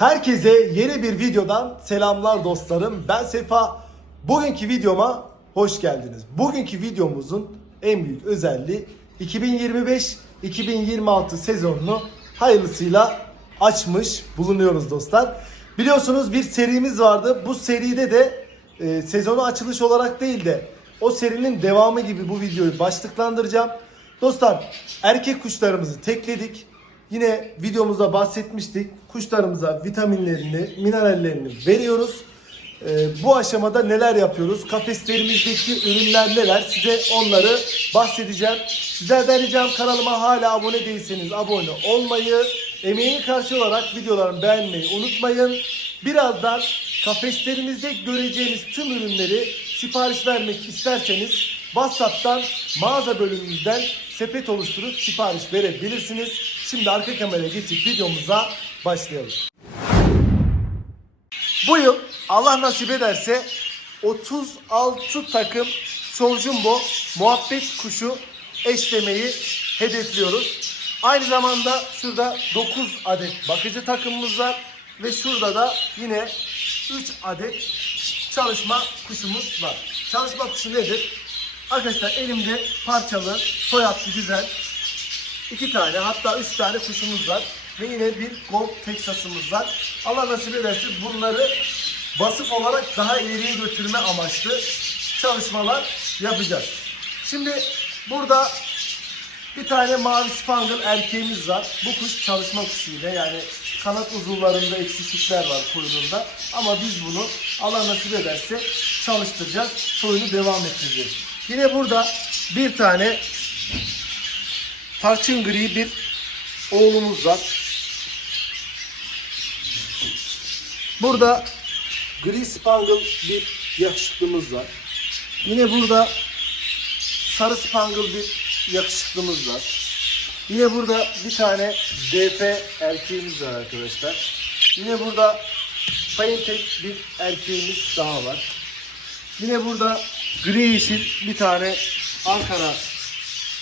Herkese yeni bir videodan selamlar dostlarım. Ben Sefa. Bugünkü videoma hoş geldiniz. Bugünkü videomuzun en büyük özelliği 2025-2026 sezonunu hayırlısıyla açmış bulunuyoruz dostlar. Biliyorsunuz bir serimiz vardı. Bu seride de e, sezonu açılış olarak değil de o serinin devamı gibi bu videoyu başlıklandıracağım. Dostlar erkek kuşlarımızı tekledik. Yine videomuzda bahsetmiştik. Kuşlarımıza vitaminlerini, minerallerini veriyoruz. Ee, bu aşamada neler yapıyoruz? Kafeslerimizdeki ürünler neler? Size onları bahsedeceğim. Sizlerden ricam kanalıma hala abone değilseniz abone olmayı, emeğini karşı olarak videolarımı beğenmeyi unutmayın. Birazdan kafeslerimizde göreceğiniz tüm ürünleri sipariş vermek isterseniz WhatsApp'tan mağaza bölümümüzden sepet oluşturup sipariş verebilirsiniz. Şimdi arka kameraya geçip videomuza başlayalım. Bu yıl Allah nasip ederse 36 takım Show Jumbo muhabbet kuşu eşlemeyi hedefliyoruz. Aynı zamanda şurada 9 adet bakıcı takımımız var ve şurada da yine 3 adet çalışma kuşumuz var. Çalışma kuşu nedir? Arkadaşlar elimde parçalı, soyadlı güzel iki tane hatta üç tane kuşumuz var. Ve yine bir Gold Texas'ımız var. Allah nasip ederse bunları basıp olarak daha ileriye götürme amaçlı çalışmalar yapacağız. Şimdi burada bir tane mavi spangle erkeğimiz var. Bu kuş çalışma kuşu yine yani kanat uzuvlarında eksiklikler var kuyruğunda. Ama biz bunu Allah nasip ederse çalıştıracağız. Soyunu devam ettireceğiz. Yine burada bir tane tarçın gri bir oğlumuz var. Burada gri spangle bir yakışıklımız var. Yine burada sarı spangle bir yakışıklımız var. Yine burada bir tane DF erkeğimiz var arkadaşlar. Yine burada painted bir erkeğimiz daha var. Yine burada gri yeşil bir tane Ankara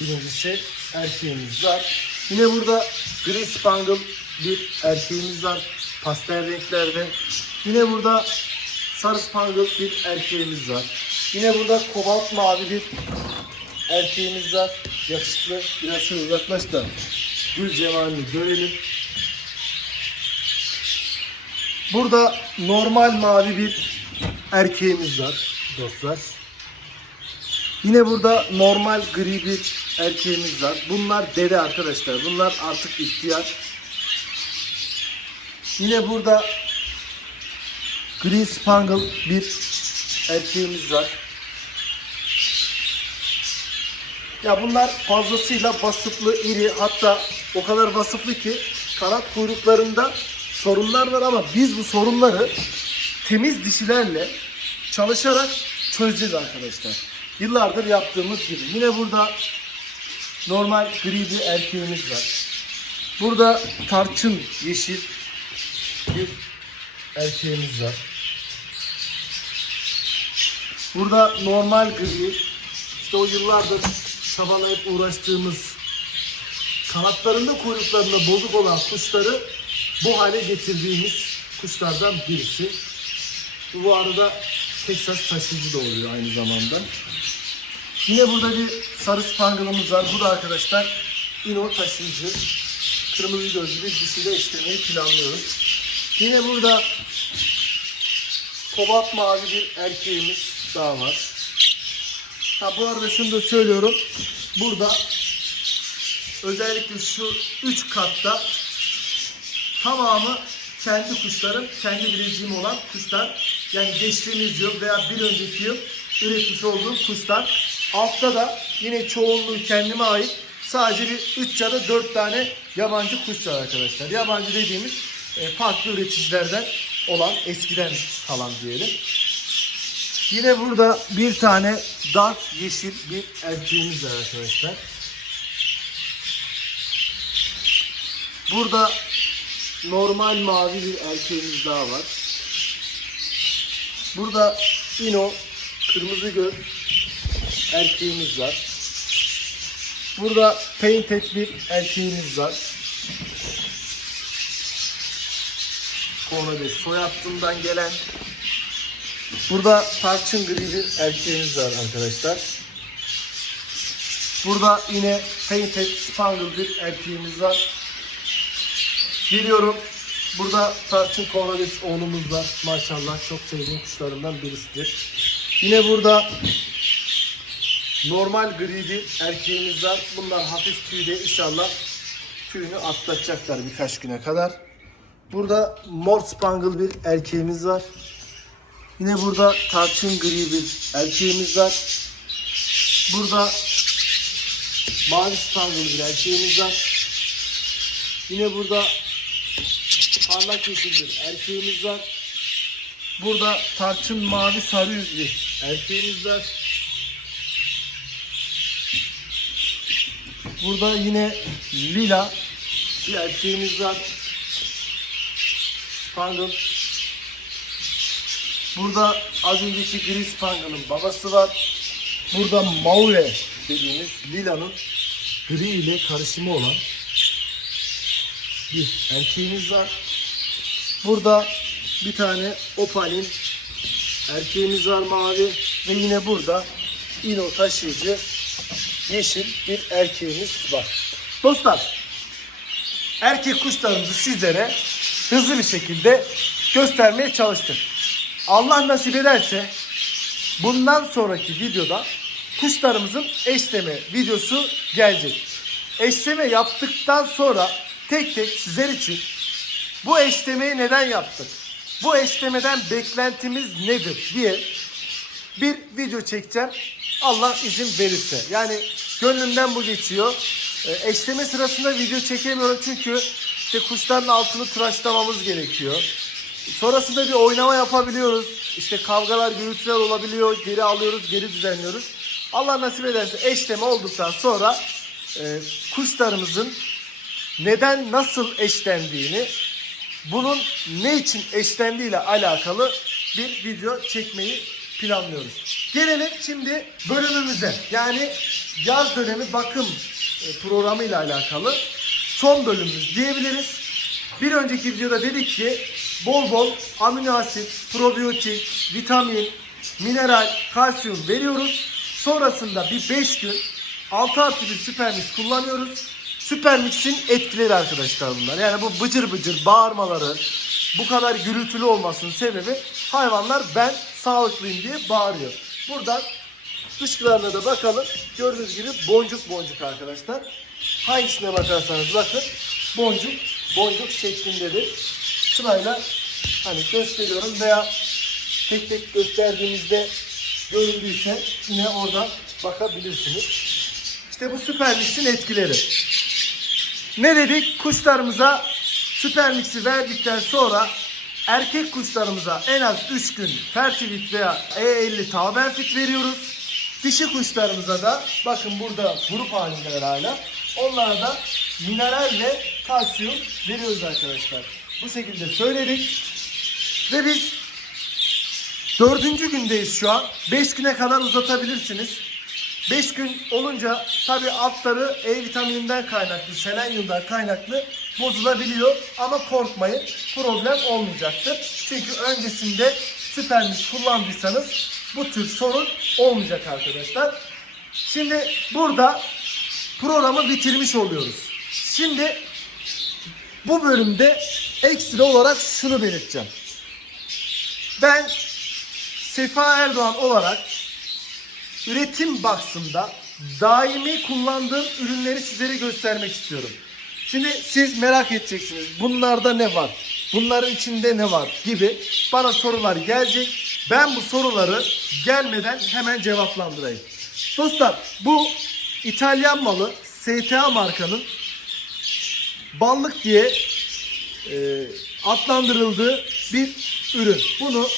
birincisi erkeğimiz var. Yine burada gri spangle bir erkeğimiz var. Pastel renklerde. Yine burada sarı spangle bir erkeğimiz var. Yine burada kobalt mavi bir erkeğimiz var. Yakışıklı. Biraz şöyle uzaklaş da gül cemalini görelim. Burada normal mavi bir erkeğimiz var dostlar. Yine burada normal gri bir erkeğimiz var. Bunlar dede arkadaşlar. Bunlar artık ihtiyar. Yine burada gri spangle bir erkeğimiz var. Ya bunlar fazlasıyla basıplı, iri hatta o kadar basıplı ki kanat kuyruklarında sorunlar var ama biz bu sorunları temiz dişilerle çalışarak çözeceğiz arkadaşlar. Yıllardır yaptığımız gibi. Yine burada normal gri bir erkeğimiz var. Burada tarçın yeşil bir erkeğimiz var. Burada normal gri işte o yıllardır çabalayıp uğraştığımız kanatlarında kuyruklarında bozuk olan kuşları bu hale getirdiğimiz kuşlardan birisi. Bu arada Texas taşıyıcı da oluyor aynı zamanda. Yine burada bir sarı spangle'ımız var. Bu da arkadaşlar ino taşıyıcı. Kırmızı gözlü bir dişiyle işlemeyi planlıyoruz. Yine burada kobalt mavi bir erkeğimiz daha var. Ha bu arada şunu da söylüyorum. Burada özellikle şu üç katta tamamı kendi kuşlarım, kendi bileziğim olan kuşlar. Yani geçtiğimiz yıl veya bir önceki yıl üretmiş olduğum kuşlar. Altta da yine çoğunluğu kendime ait sadece bir 3 ya da 4 tane yabancı kuş var arkadaşlar. Yabancı dediğimiz e, farklı üreticilerden olan eskiden kalan diyelim. Yine burada bir tane dark yeşil bir erkeğimiz var arkadaşlar. Burada normal mavi bir erkeğimiz daha var. Burada ino kırmızı göz erkeğimiz var. Burada painted bir erkeğimiz var. Cornades soy hattından gelen. Burada tarçın gri bir erkeğimiz var arkadaşlar. Burada yine painted spangled bir erkeğimiz var. Geliyorum. Burada tarçın Cornades oğlumuz var. Maşallah çok sevdiğim kuşlarımdan birisidir. Yine burada normal gri bir erkeğimiz var. Bunlar hafif tüyde inşallah tüyünü atlatacaklar birkaç güne kadar. Burada mor spangle bir erkeğimiz var. Yine burada tarçın gri bir erkeğimiz var. Burada mavi spangle bir erkeğimiz var. Yine burada parlak yeşil bir erkeğimiz var. Burada tarçın mavi sarı yüzlü erkeğimiz var. Burada yine lila bir erkeğimiz var. Spangle. Burada az önceki gri Spangle'ın babası var. Burada Maure dediğimiz lilanın gri ile karışımı olan bir erkeğimiz var. Burada bir tane opalin erkeğimiz var mavi ve yine burada ino taşıyıcı yeşil bir erkeğimiz var. Dostlar erkek kuşlarımızı sizlere hızlı bir şekilde göstermeye çalıştık. Allah nasip ederse bundan sonraki videoda kuşlarımızın eşleme videosu gelecek. Eşleme yaptıktan sonra tek tek sizler için bu eşlemeyi neden yaptık? Bu eşlemeden beklentimiz nedir diye bir video çekeceğim. Allah izin verirse. Yani gönlümden bu geçiyor. Ee, eşleme sırasında video çekemiyorum çünkü işte kuşların altını tıraşlamamız gerekiyor. Sonrasında bir oynama yapabiliyoruz. İşte kavgalar, gürültüler olabiliyor. Geri alıyoruz, geri düzenliyoruz. Allah nasip ederse eşleme olduktan sonra e, kuşlarımızın neden nasıl eşlendiğini, bunun ne için eşlendiği alakalı bir video çekmeyi planlıyoruz. Gelelim şimdi bölümümüze. Yani yaz dönemi bakım e, programı ile alakalı son bölümümüz diyebiliriz. Bir önceki videoda dedik ki bol bol amino asit, probiyotik, vitamin, mineral, kalsiyum veriyoruz. Sonrasında bir 5 gün 6 artı bir süpermix kullanıyoruz. Süpermix'in etkileri arkadaşlar bunlar. Yani bu bıcır bıcır bağırmaları, bu kadar gürültülü olmasının sebebi hayvanlar ben sağlıklıyım diye bağırıyor. Buradan dışkılarına da bakalım. Gördüğünüz gibi boncuk boncuk arkadaşlar. Hangisine bakarsanız bakın boncuk boncuk şeklindedir. Sırayla hani gösteriyorum veya tek tek gösterdiğimizde göründüyse yine oradan bakabilirsiniz. İşte bu süper mixin etkileri. Ne dedik? Kuşlarımıza süper mix'i verdikten sonra erkek kuşlarımıza en az 3 gün fertilit veya E50 tabenfit veriyoruz. Dişi kuşlarımıza da bakın burada grup halindeler hala. Onlara da mineral ve kalsiyum veriyoruz arkadaşlar. Bu şekilde söyledik. Ve biz dördüncü gündeyiz şu an. 5 güne kadar uzatabilirsiniz. 5 gün olunca tabi altları E vitamininden kaynaklı, selenyumdan kaynaklı bozulabiliyor. Ama korkmayın problem olmayacaktır. Çünkü öncesinde süpermiş kullandıysanız bu tür sorun olmayacak arkadaşlar. Şimdi burada programı bitirmiş oluyoruz. Şimdi bu bölümde ekstra olarak şunu belirteceğim. Ben Sefa Erdoğan olarak üretim baksında daimi kullandığım ürünleri sizlere göstermek istiyorum. Şimdi siz merak edeceksiniz. Bunlarda ne var? Bunların içinde ne var? Gibi bana sorular gelecek. Ben bu soruları gelmeden hemen cevaplandırayım. Dostlar bu İtalyan malı STA markanın ballık diye e, adlandırıldığı bir ürün. Bunu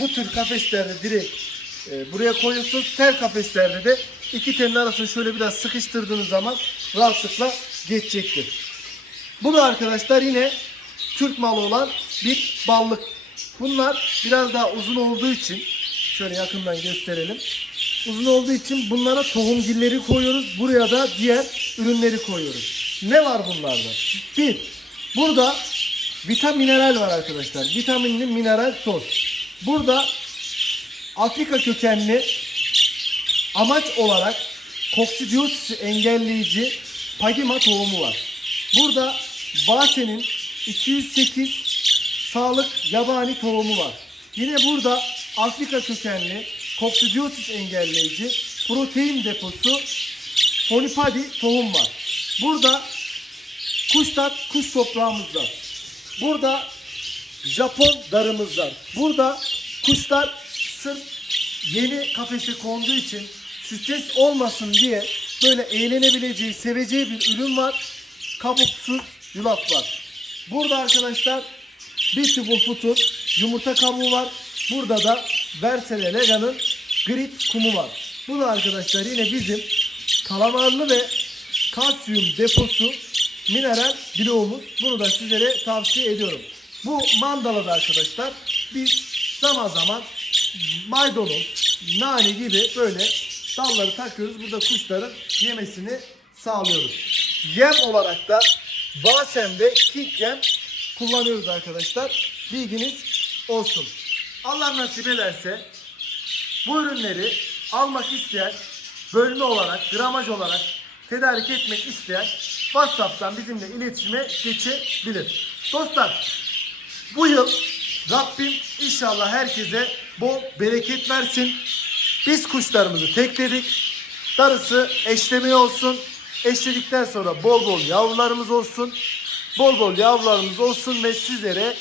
bu tür kafeslerde direkt e, buraya koyuyorsunuz. Tel kafeslerde de iki telin arasını şöyle biraz sıkıştırdığınız zaman rahatlıkla geçecektir. Bunu arkadaşlar yine Türk malı olan bir ballık. Bunlar biraz daha uzun olduğu için şöyle yakından gösterelim. Uzun olduğu için bunlara tohumgilleri koyuyoruz. Buraya da diğer ürünleri koyuyoruz. Ne var bunlarda? Bir, burada vitamineral var arkadaşlar. Vitaminli mineral toz. Burada Afrika kökenli amaç olarak koksidiyosisi engelleyici Pagima tohumu var. Burada Base'nin 208 sağlık yabani tohumu var. Yine burada Afrika kökenli koksidiosis engelleyici protein deposu Honipadi tohum var. Burada kuştat kuş toprağımız var. Burada Japon darımız var. Burada kuşlar sırf yeni kafese konduğu için stres olmasın diye böyle eğlenebileceği, seveceği bir ürün var. Kabuksuz yulaf var. Burada arkadaşlar bir çubuğu futur, yumurta kabuğu var. Burada da Versele Lega'nın grit kumu var. Bu da arkadaşlar yine bizim kalamarlı ve kalsiyum deposu mineral bloğumuz. Bunu da sizlere tavsiye ediyorum. Bu mandalada arkadaşlar biz zaman zaman maydanoz, nane gibi böyle dalları takıyoruz. Burada kuşların yemesini sağlıyoruz. Yem olarak da Vasem ve King yem kullanıyoruz arkadaşlar. Bilginiz olsun. Allah nasip ederse bu ürünleri almak isteyen, bölme olarak, gramaj olarak tedarik etmek isteyen WhatsApp'tan bizimle iletişime geçebilir. Dostlar, bu yıl Rabbim inşallah herkese bol bereket versin. Biz kuşlarımızı tekledik. Darısı eşlemeye olsun. Eşledikten sonra bol bol yavrularımız olsun. Bol bol yavrularımız olsun ve sizlere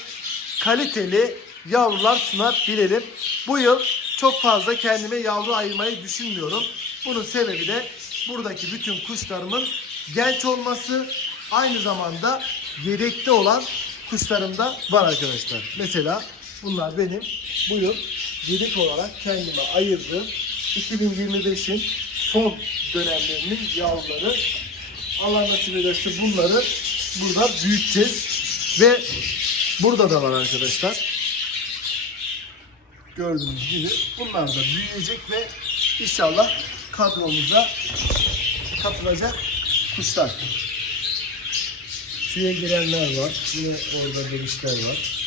kaliteli yavrular sunabilelim. Bu yıl çok fazla kendime yavru ayırmayı düşünmüyorum. Bunun sebebi de buradaki bütün kuşlarımın genç olması aynı zamanda yedekte olan kuşlarım da var arkadaşlar. Mesela bunlar benim bu yıl yedek olarak kendime ayırdığım 2025'in son dönemlerinin yavruları. Allah nasip ederse bunları burada büyüteceğiz. Ve burada da var arkadaşlar. Gördüğünüz gibi bunlar da büyüyecek ve inşallah kadromuza katılacak kuşlar. Suya girenler var. Yine orada gelişler var.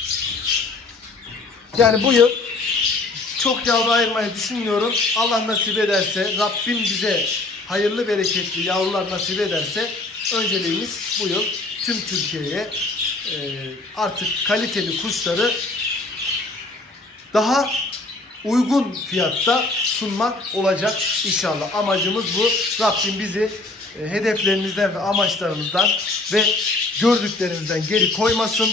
Yani bu yıl çok yavru ayırmayı düşünmüyorum. Allah nasip ederse, Rabbim bize hayırlı bereketli yavrular nasip ederse önceliğimiz bu yıl tüm Türkiye'ye e, artık kaliteli kuşları daha uygun fiyatta sunmak olacak inşallah. Amacımız bu. Rabbim bizi e, hedeflerimizden ve amaçlarımızdan ve gördüklerimizden geri koymasın.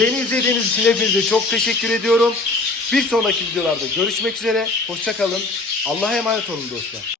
Beni izlediğiniz için hepinize çok teşekkür ediyorum. Bir sonraki videolarda görüşmek üzere. Hoşçakalın. Allah'a emanet olun dostlar.